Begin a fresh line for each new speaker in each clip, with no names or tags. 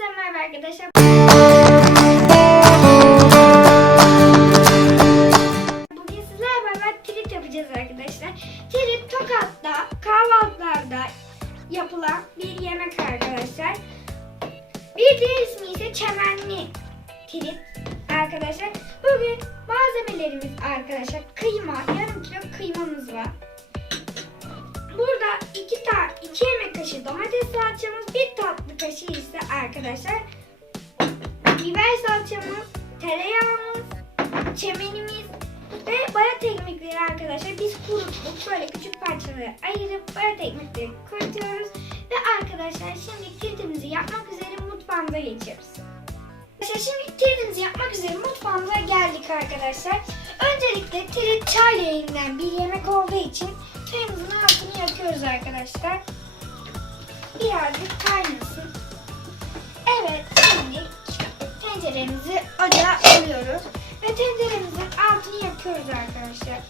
Hepinize merhaba arkadaşlar. Bugün sizlerle beraber trit yapacağız arkadaşlar. Trit Tokat'ta kahvaltılarda yapılan bir yemek arkadaşlar. Bir diğer ismi ise çemenli trit arkadaşlar. Bugün malzemelerimiz arkadaşlar kıyma, yarım kilo kıymamız var. Burada iki tane iki yemek kaşığı domates salçamız, bir tatlı kaşığı ise arkadaşlar biber salçamız, tereyağımız, çemenimiz ve baharat ekmekleri arkadaşlar biz kuruttuk. Böyle küçük parçalara ayırıp baharat ekmekleri kurutuyoruz. Ve arkadaşlar şimdi tritimizi yapmak üzere mutfağımıza geçiyoruz. Arkadaşlar şimdi tritimizi yapmak üzere mutfağımıza geldik arkadaşlar. Öncelikle trit çay yayından bir yemek olduğu için çayımızın altını yakıyoruz arkadaşlar. Birazcık kaynasın. Evet şimdi tenceremizi ocağa alıyoruz. Ve tenceremizin altını yakıyoruz arkadaşlar.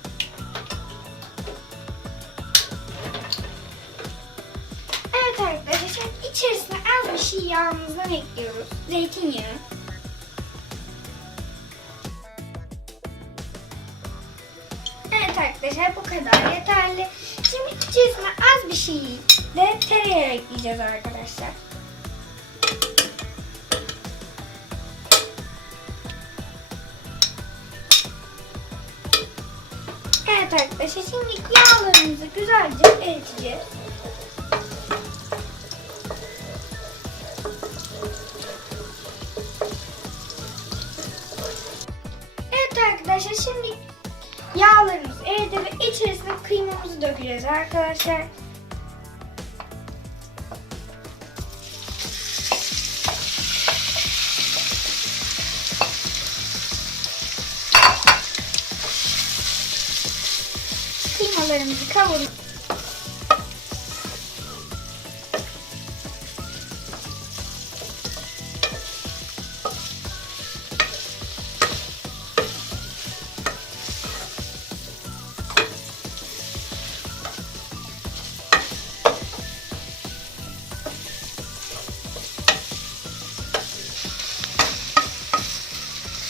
Evet arkadaşlar içerisine az bir şey yağımızdan ekliyoruz. Zeytinyağı. Evet arkadaşlar bu kadar yeterli. Şimdi içerisine az bir şey de tereyağı ekleyeceğiz arkadaşlar. Evet arkadaşlar şimdi yağlarımızı güzelce eriteceğiz. Evet arkadaşlar şimdi yağlarımız eridi ve içerisine kıymamızı dökeceğiz arkadaşlar. Kıymalarımızı kavurup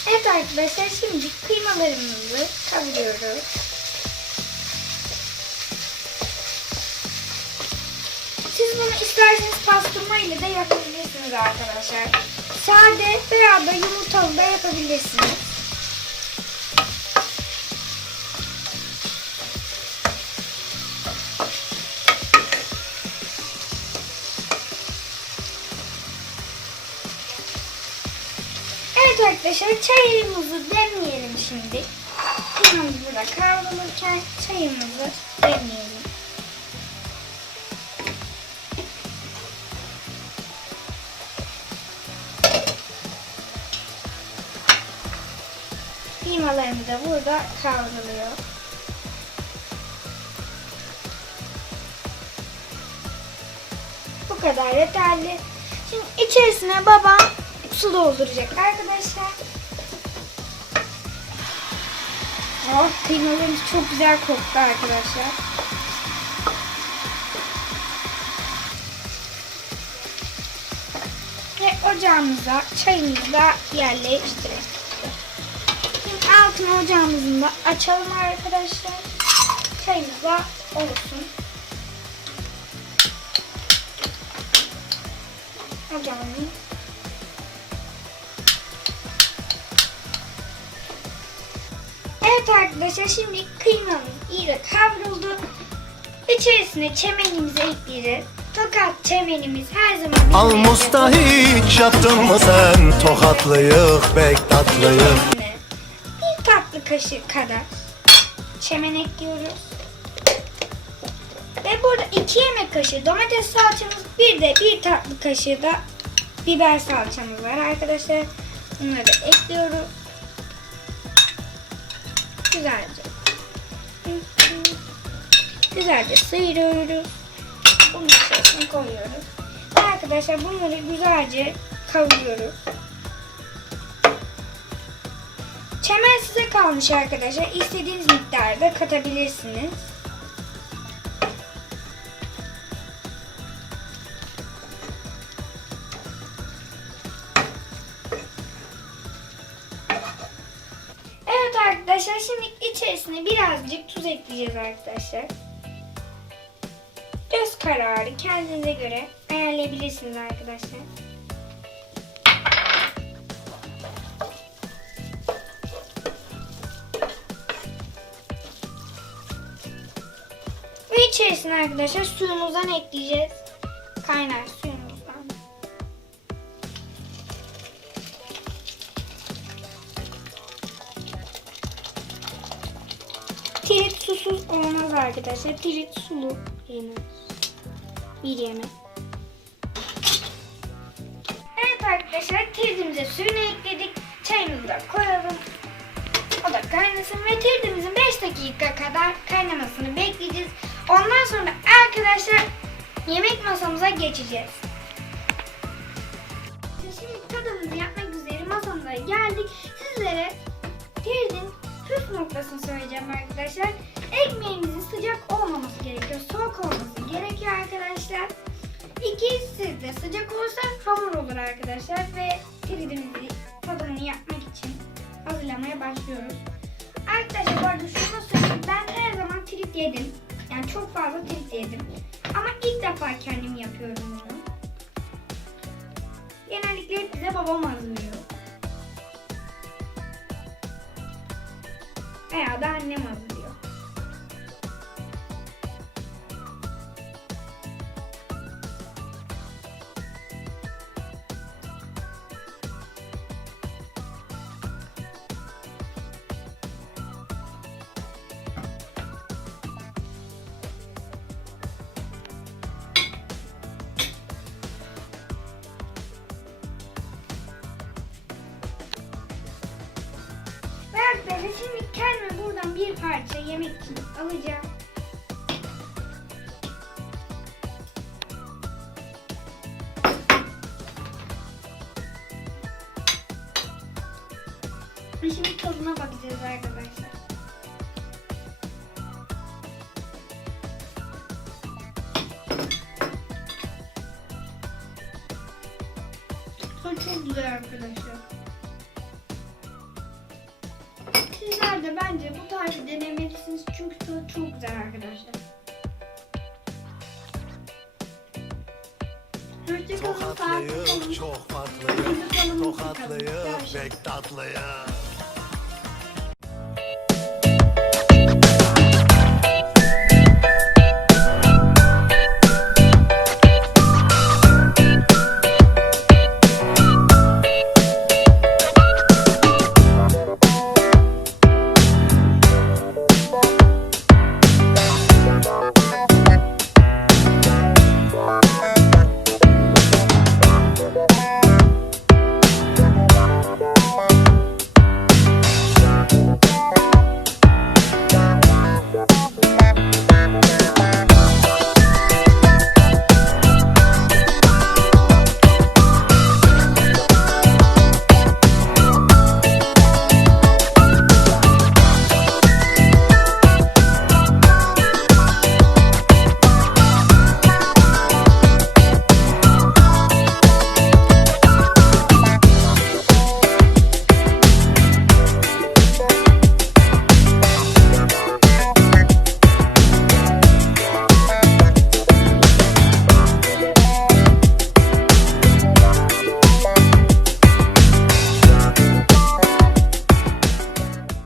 Evet arkadaşlar şimdi kıymalarımızı kavuruyoruz. Siz bunu isterseniz pastırma ile de yapabilirsiniz arkadaşlar. Sade veya da yumurtalı da yapabilirsiniz. Evet arkadaşlar çayımızı demleyelim şimdi. Kıymamız burada kavrulurken çayımızı demleyelim. Kıymalarımız da burada kavruluyor. Bu kadar yeterli. Şimdi içerisine babam su dolduracak arkadaşlar. Oh kıymalarımız çok güzel koktu arkadaşlar. Ve ocağımıza çayımızı da yerleştirelim. Altını ocağımızın da açalım arkadaşlar. Çayımız da olsun. Ocağımız Evet arkadaşlar şimdi kıymamız iyice kavruldu. İçerisine çemenimizi ekleyeceğiz. Tokat çemenimiz her zaman
Al
bizim
Musta hiç yaptın mı sen Tokatlıyık bek tatlıyık
kaşık kadar çemen ekliyoruz. Ve burada iki yemek kaşığı domates salçamız bir de bir tatlı kaşığı da biber salçamız var arkadaşlar. Bunları da ekliyoruz. Güzelce. Güzelce sıyırıyoruz. Bunun içerisine koyuyoruz. Arkadaşlar bunları güzelce kavuruyoruz. Şamel size kalmış arkadaşlar. İstediğiniz miktarda katabilirsiniz. Evet arkadaşlar şimdi içerisine birazcık tuz ekleyeceğiz arkadaşlar. Göz kararı kendinize göre ayarlayabilirsiniz arkadaşlar. Ve içerisine arkadaşlar suyumuzdan ekleyeceğiz. Kaynar suyumuzdan. Tirit susuz olmaz arkadaşlar. Tirit sulu yenir. Bir yemek. Evet arkadaşlar tiridimize suyunu ekledik. Çayımızı da koyalım. O da kaynasın ve tiridimizin 5 dakika kadar kaynamasını bekleyeceğiz. Ondan sonra arkadaşlar yemek masamıza geçeceğiz. Şimdi tadımızı yapmak üzere masamıza geldik. Sizlere tiridin püf noktasını söyleyeceğim arkadaşlar. Ekmeğimizin sıcak olmaması gerekiyor. Soğuk olması gerekiyor arkadaşlar. İkisi de sıcak olursa hamur olur arkadaşlar ve tiridimizi tadımını yapmak için hazırlamaya başlıyoruz. Arkadaşlar bu arada şunu söyleyeyim. Ben her zaman trit yedim. Yani çok fazla trit yedim. Ama ilk defa kendim yapıyorum bunu. Genellikle hep bize babam hazırlıyor. Veya da annem hazırlıyor. Parça yemek için alacağım. Şimdi tadına bakacağız arkadaşlar. Çok güzel arkadaşlar. Tarifi denemelisiniz çünkü tadı çok güzel arkadaşlar. Hoşçakalın.
Tokatlıyık çok. Tokatlıyık
Görüşürüz.
pek tatlıyık